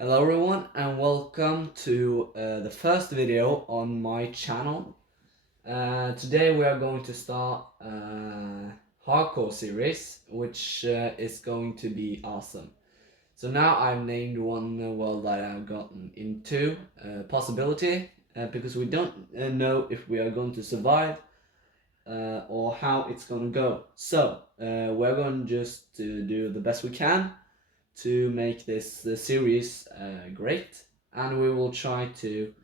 Hello everyone and welcome to the first video on my channel. Today we are going to start a hardcore series which is going to be awesome. So now I've named one world that I've gotten into, possibility, because we don't know if we are going to survive or how it's going to go. So we're going just to do the best we can to make this series great, and we will try to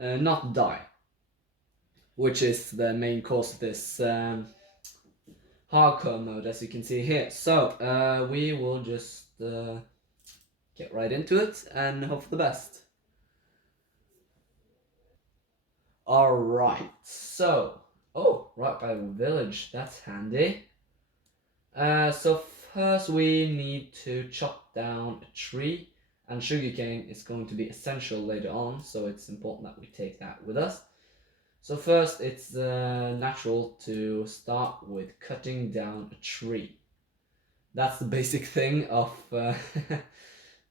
not die, which is the main cause of this hardcore mode, as you can see here. So we will just get right into it and hope for the best. Alright, so, oh, right by the village, that's handy. So first we need to chop down a tree, and sugarcane is going to be essential later on, so it's important that we take that with us. So first it's natural to start with cutting down a tree. That's the basic thing of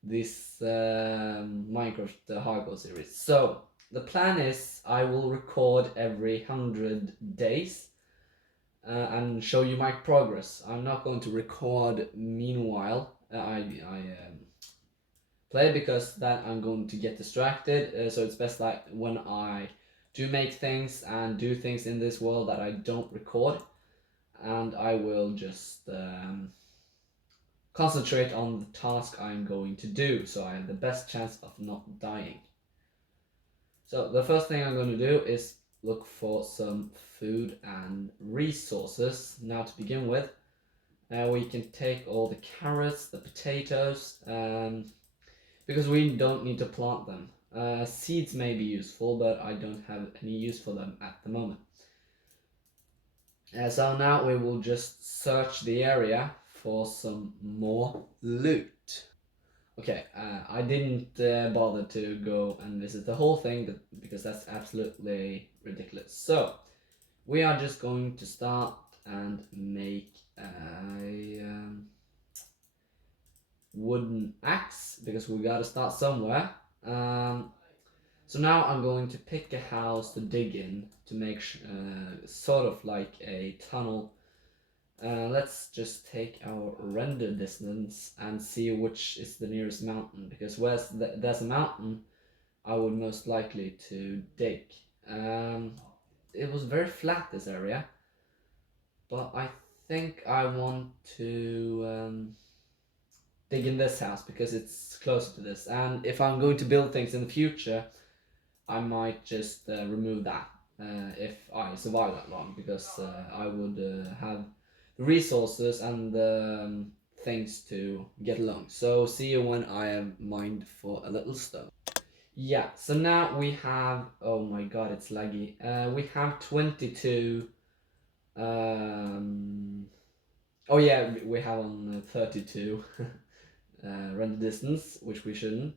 this Minecraft hardcore series. So the plan is I will record every 100 days and show you my progress. I'm not going to record meanwhile I play, because then I'm going to get distracted. So it's best like when I do make things and do things in this world that I don't record, and I will just concentrate on the task I'm going to do, so I have the best chance of not dying. So the first thing I'm going to do is look for some food and resources. Now to begin with, we can take all the carrots, the potatoes, because we don't need to plant them. Seeds may be useful, but I don't have any use for them at the moment. So now we will just search the area for some more loot. Okay, I didn't bother to go and visit the whole thing because that's absolutely ridiculous. So we are just going to start and make a wooden axe, because we gotta start somewhere. So now I'm going to pick a house to dig in to make sort of like a tunnel. Let's just take our render distance and see which is the nearest mountain, because where there's a mountain, I would most likely to dig. It was very flat, this area, but I think I want to dig in this house because it's closer to this, and if I'm going to build things in the future, I might just remove that if I survive that long, because I would have the resources and the things to get along. So see you when I am mined for a little stone. Yeah, so now we have, oh my god, it's laggy. We have 22, oh yeah, we have on 32 render distance, which we shouldn't.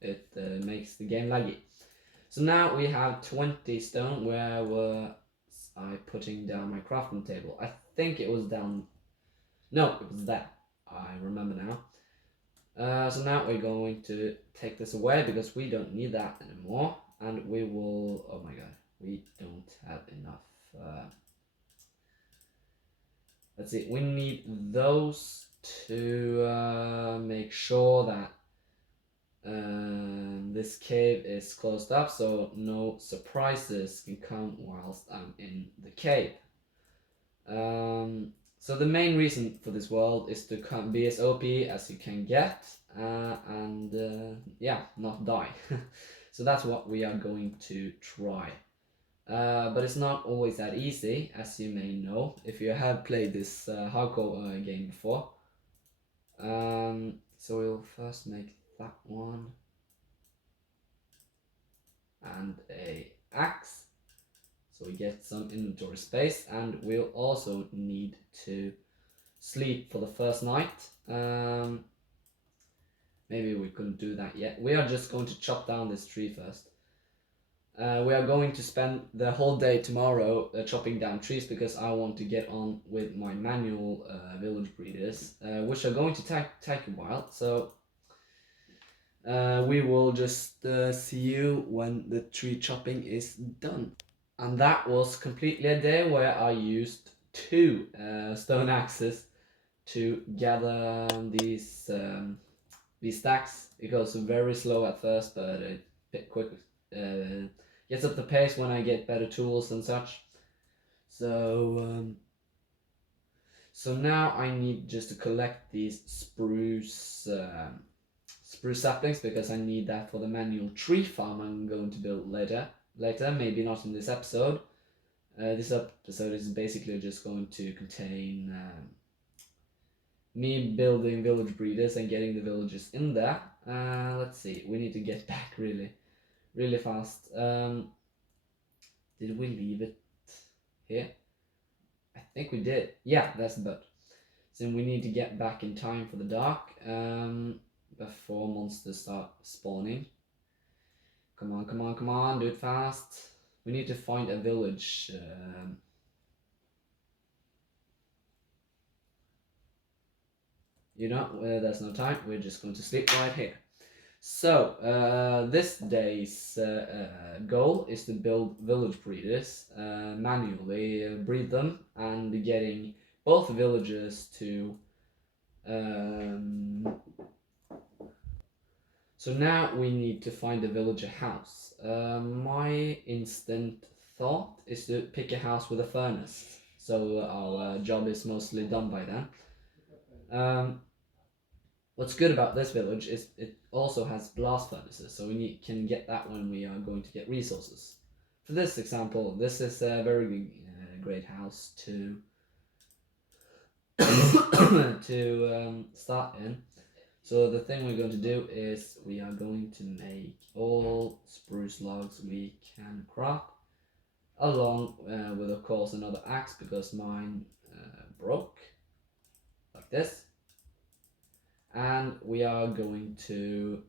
It makes the game laggy. So now we have 20 stone. Where was I putting down my crafting table? I think it was down. No, it was there. I remember now. So now we're going to take this away because we don't need that anymore. And we will. Oh my god, we don't have enough. Let's see. We need those to make sure that this cave is closed up, so no surprises can come whilst I'm in the cave. So the main reason for this world is to be as OP as you can get, and yeah, not die. So that's what we are going to try. But it's not always that easy, as you may know if you have played this hardcore game before. So we'll first make that one and a axe, so we get some inventory space, and we'll also need to sleep for the first night. Maybe we couldn't do that yet. We are just going to chop down this tree first. We are going to spend the whole day tomorrow chopping down trees, because I want to get on with my manual village breeders, which are going to take a while. So We will just see you when the tree chopping is done. And that was completely a day where I used two stone axes to gather these stacks. It goes very slow at first, but it quick gets up the pace when I get better tools and such. So so now I need just to collect these spruce saplings because I need that for the manual tree farm I'm going to build later. Maybe not in this episode. This episode is basically just going to contain me building village breeders and getting the villagers in there. Let's see. We need to get back really fast. Did we leave it here? I think we did. Yeah, that's the boat. So we need to get back in time for the dark. Before monsters start spawning. Come on, come on, come on, do it fast. We need to find a village. There's no time. We're just going to sleep right here. So, this day's goal is to build village breeders, manually breed them, and getting both villages to so now we need to find a villager house. My instant thought is to pick a house with a furnace, so our job is mostly done by then. What's good about this village is it also has blast furnaces, so can get that when we are going to get resources. For this example, this is a very great house to to start in. So the thing we're going to do is we are going to make all spruce logs we can craft, along with of course another axe because mine broke, like this. And we are going to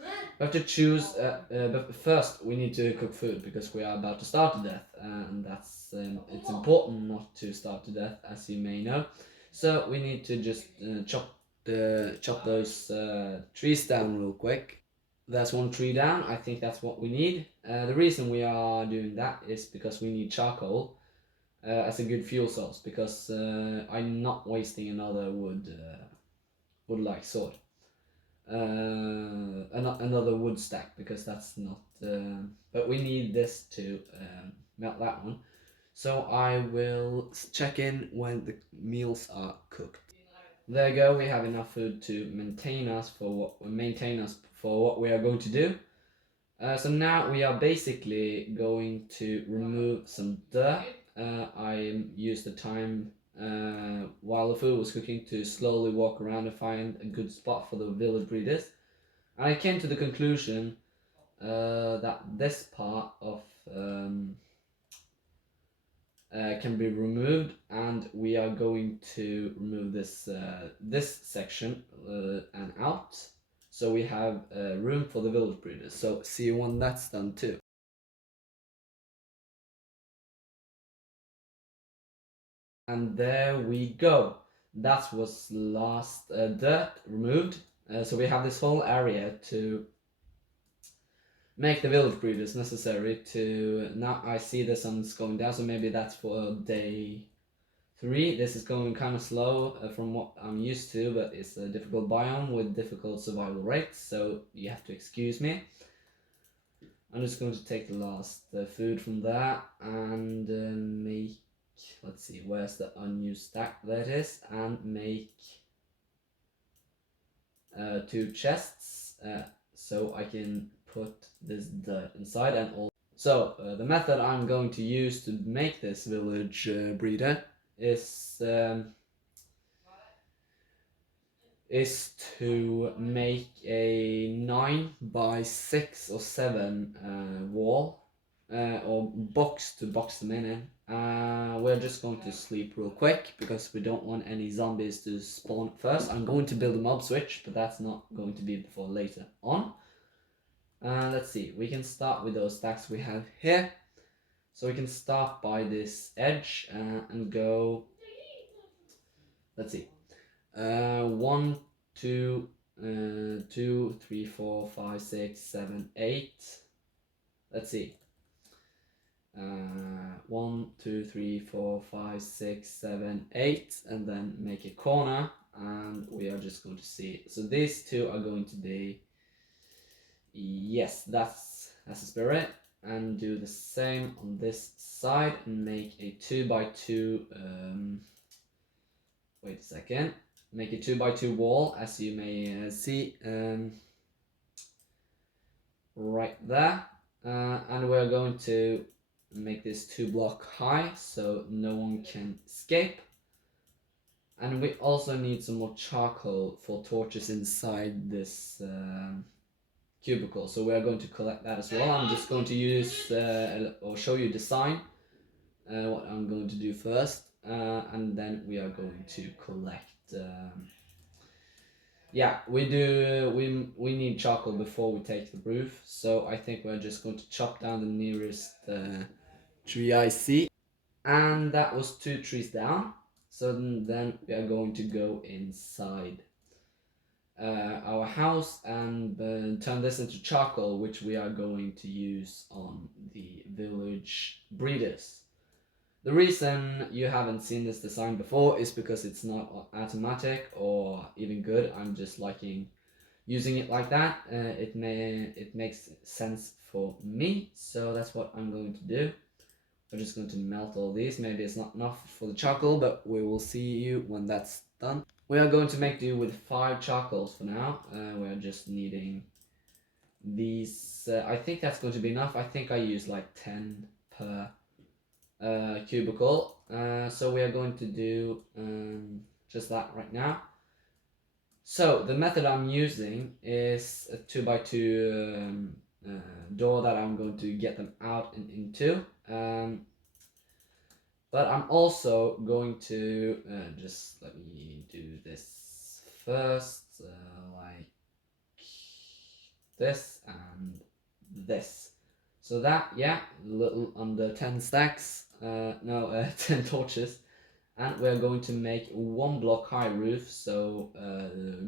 we have to choose, but first we need to cook food because we are about to starve to death, and that's it's important not to starve to death, as you may know. So we need to just chop those trees down real quick. That's one tree down. I think that's what we need. The reason we are doing that is because we need charcoal as a good fuel source, because I'm not wasting another wood-like sword. Another wood stack, because that's not but we need this to melt that one. So I will check in when the meals are cooked. There you go, we have enough food to maintain us for what we are going to do. So now we are basically going to remove some dirt. I used the time while the food was cooking to slowly walk around and find a good spot for the village breeders. And I came to the conclusion that this part of can be removed, and we are going to remove this section and out, so we have room for the village breeders. So see you when that's done too. And there we go. That was last dirt removed. So we have this whole area to make the village breeders necessary to. Now I see the sun's going down, so maybe that's for day 3. This is going kind of slow from what I'm used to, but it's a difficult biome with difficult survival rates, so you have to excuse me. I'm just going to take the last food from there and make, let's see, where's the unused stack? There it is, and make 2 chests so I can put this dirt inside. And all. So the method I'm going to use to make this village breeder is to make a 9 by 6 or 7 wall or box to box them in. We're just going to sleep real quick because we don't want any zombies to spawn first. I'm going to build a mob switch, but that's not going to be before later on. Let's see, we can start with those stacks we have here. So we can start by this edge and go, let's see, 1, 2, 3, 4, 5, 6, 7, 8. Let's see. 1, 2, 3, 4, 5, 6, 7, 8, and then make a corner, and we are just going to see. So these two are going to be, yes, that's the spirit, and do the same on this side and make a 2 by 2. Wait a second. Make a 2 by 2 wall, as you may see right there, and we're going to make this 2 block high so no one can escape. And we also need some more charcoal for torches inside this cubicle, so we are going to collect that as well. I'm just going to use or show you design what I'm going to do first, and then we are going to collect. Yeah, we need charcoal before we take the roof, so I think we're just going to chop down the nearest tree I see, and that was 2 trees down. So then we are going to go inside our house and turn this into charcoal, which we are going to use on the village breeders. The reason you haven't seen this design before is because it's not automatic or even good. I'm just liking using it like that. It makes sense for me, so that's what I'm going to do. We're just going to melt all these. Maybe it's not enough for the charcoal, but we will see you when that's done. We are going to make do with 5 charcoals for now. We are just needing these. I think that's going to be enough. I think I use like 10 per cubicle. So we are going to do just that right now. So the method I'm using is a 2 by 2 door that I'm going to get them out and into. But I'm also going to just let me do this first, like this and this. So that, yeah, little under 10 stacks, 10 torches. And we're going to make 1 block high roof so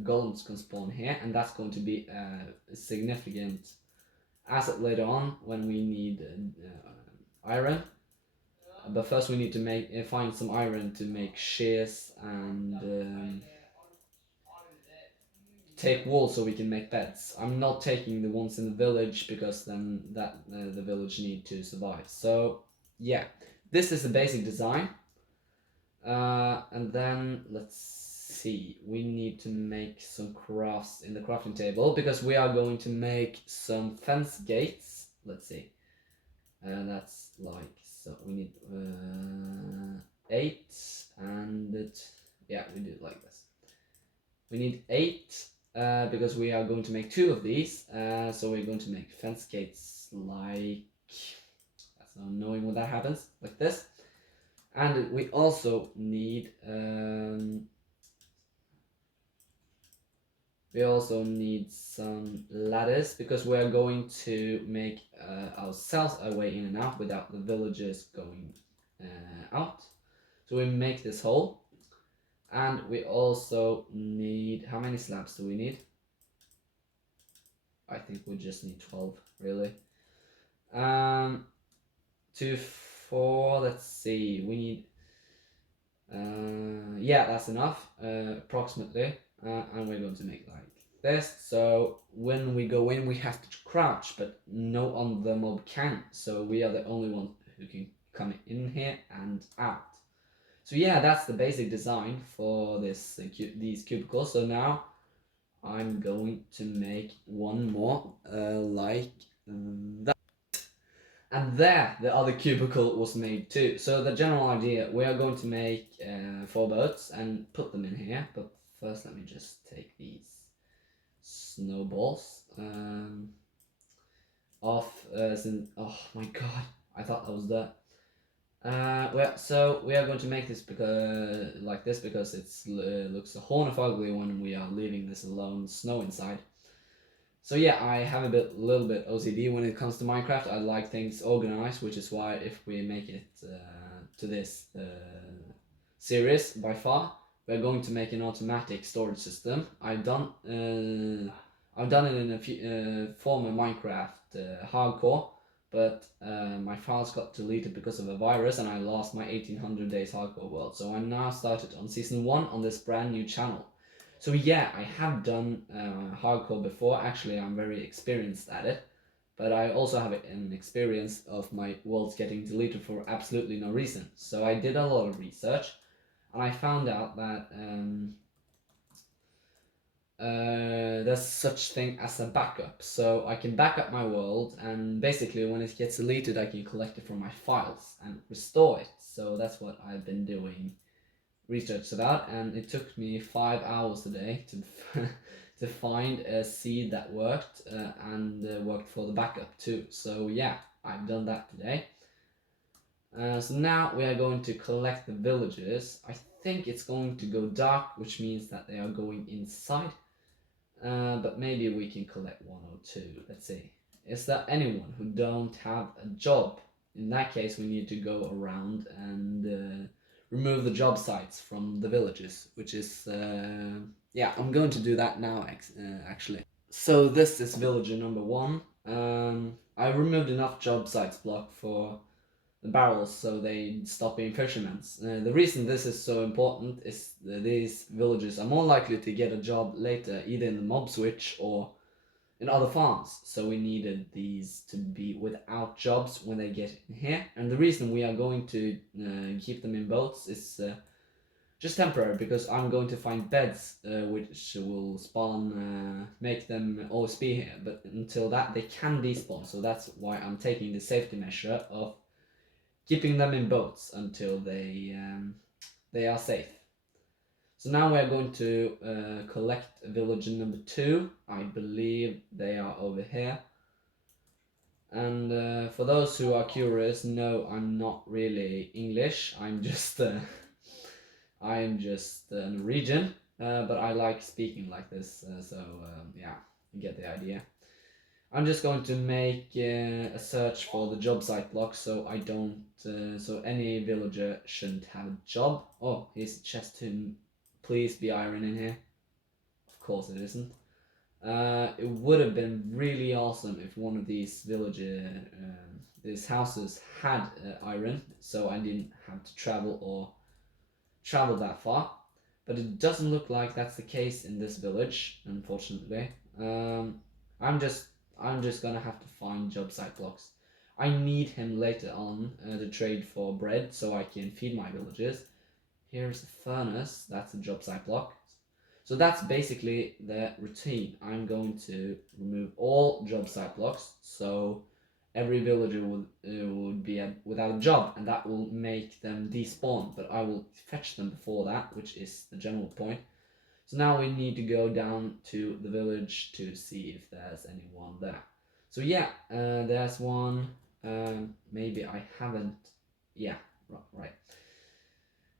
golems can spawn here, and that's going to be a significant asset later on when we need iron. But first we need to find some iron to make shears and take wool so we can make beds. I'm not taking the ones in the village because then the village need to survive. So yeah, this is the basic design. And then let's see, we need to make some crafts in the crafting table because we are going to make some fence gates. Let's see, that's like, so we need 8 and yeah, we do it like this. We need 8 because we are going to make 2 of these, so we're going to make fence gates like, that's not knowing what that happens, like this. And we also need some ladders because we are going to make ourselves a way in and out without the villagers going out. So we make this hole, and we also need, how many slabs do we need? I think we just need 12, really. 2, 4, let's see, we need yeah, that's enough, approximately, and we're going to make like this. So when we go in, we have to crouch, but no other mob can, so we are the only one who can come in here and out. So yeah, that's the basic design for this these cubicles. So now I'm going to make one more like that. And there, the other cubicle was made too. So the general idea, we are going to make 4 boats and put them in here. But first, let me just take these snowballs off. Oh my god, I thought that was that. Well, so we are going to make this because like this because it looks a horn of ugly when we are leaving this alone, snow inside. So yeah, I have a little bit OCD when it comes to Minecraft. I like things organized, which is why if we make it to this series by far, we're going to make an automatic storage system. I've done it in a few former Minecraft hardcore, but my files got deleted because of a virus, and I lost my 1800 days hardcore world. So I now started on season 1 on this brand new channel. So yeah, I have done hardcore before. Actually, I'm very experienced at it, but I also have an experience of my worlds getting deleted for absolutely no reason. So I did a lot of research, and I found out that there's such thing as a backup. So I can back up my world, and basically when it gets deleted, I can collect it from my files and restore it. So that's what I've been doing research about, and it took me 5 hours today to to find a seed that worked and worked for the backup too. So yeah, I've done that today. So now we are going to collect the villagers. I think it's going to go dark, which means that they are going inside. But maybe we can collect 1 or 2. Let's see. Is there anyone who don't have a job? In that case, we need to go around and remove the job sites from the villages, which is yeah, I'm going to do that now actually. So this is villager number 1. I removed enough job sites block for the barrels so they stop being fishermen. The reason this is so important is that these villagers are more likely to get a job later, either in the mob switch or in other farms. So we needed these to be without jobs when they get in here. And the reason we are going to keep them in boats is just temporary, because I'm going to find beds which will spawn, make them always be here. But until that, they can despawn. So that's why I'm taking the safety measure of keeping them in boats until they are safe. So now we are going to collect villager number 2. I believe they are over here. And for those who are curious, no, I'm not really English. I'm just Norwegian, but I like speaking like this. Yeah, you get the idea. I'm just going to make a search for the job site block, so I don't, so any villager shouldn't have a job. Oh, here's a chest too. Please be iron in here. Of course it isn't. It would have been really awesome if one of these these houses had iron, so I didn't have to travel that far. But it doesn't look like that's the case in this village, unfortunately. I'm just gonna have to find job site blocks. I need him later on to trade for bread so I can feed my villagers. Here's a furnace, that's a job site block. So that's basically the routine. I'm going to remove all job site blocks, so every villager would be without a job, and that will make them despawn, but I will fetch them before that, which is the general point. So now we need to go down to the village to see if there's anyone there. So yeah, there's one. Maybe I haven't. Yeah, right.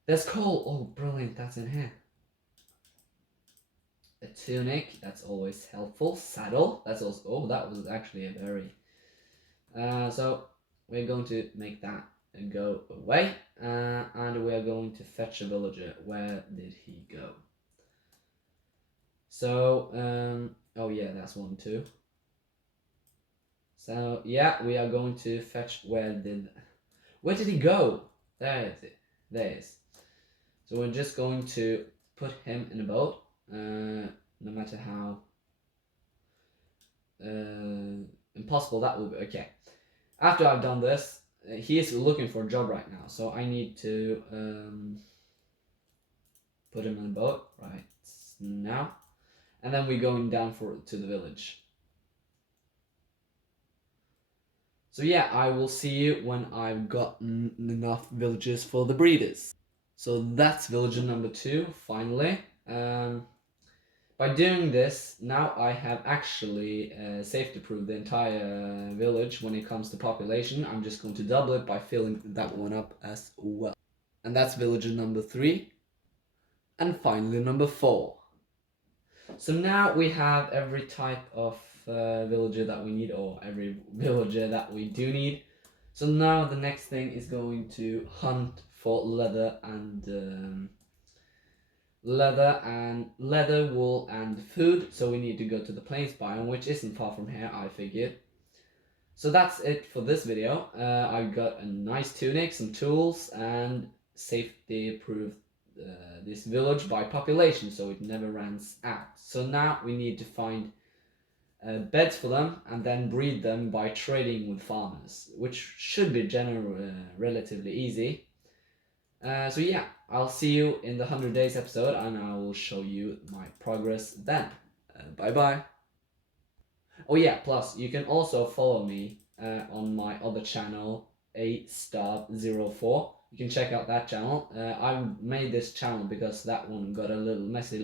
There's coal. Oh, brilliant! That's in here. A tunic. That's always helpful. Saddle. That's also. Oh, that was actually a very. So we're going to make that go away, and we are going to fetch a villager. Where did he go? So, oh yeah, that's 1 too. So yeah, we are going to fetch. Where did he go? There is it. There it is. So we're just going to put him in a boat, no matter how impossible that will be. Okay. After I've done this, he is looking for a job right now, so I need to put him in a boat right now, and then we're going down to the village. So yeah, I will see you when I've gotten enough villagers for the breeders. So that's villager number 2, finally. By doing this, now I have actually safety-proofed the entire village when it comes to population. I'm just going to double it by filling that one up as well. And that's villager number 3. And finally number 4. So now we have every type of villager that we need, or every villager that we do need. So now the next thing is going to hunt for leather and leather, wool, and food. So we need to go to the plains biome, which isn't far from here, I figured. So that's it for this video. I got a nice tunic, some tools, and safety proof this village by population, so it never runs out. So now we need to find beds for them and then breed them by trading with farmers, which should be relatively easy. So yeah, I'll see you in the 100 days episode, and I will show you my progress then. Bye bye. Oh yeah, plus you can also follow me on my other channel, A-Star04. You can check out that channel. I made this channel because that one got a little messy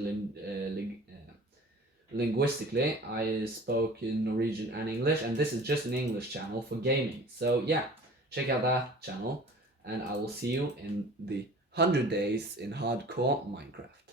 linguistically. I spoke in Norwegian and English, and this is just an English channel for gaming. So yeah, check out that channel, and I will see you in the 100 days in hardcore Minecraft.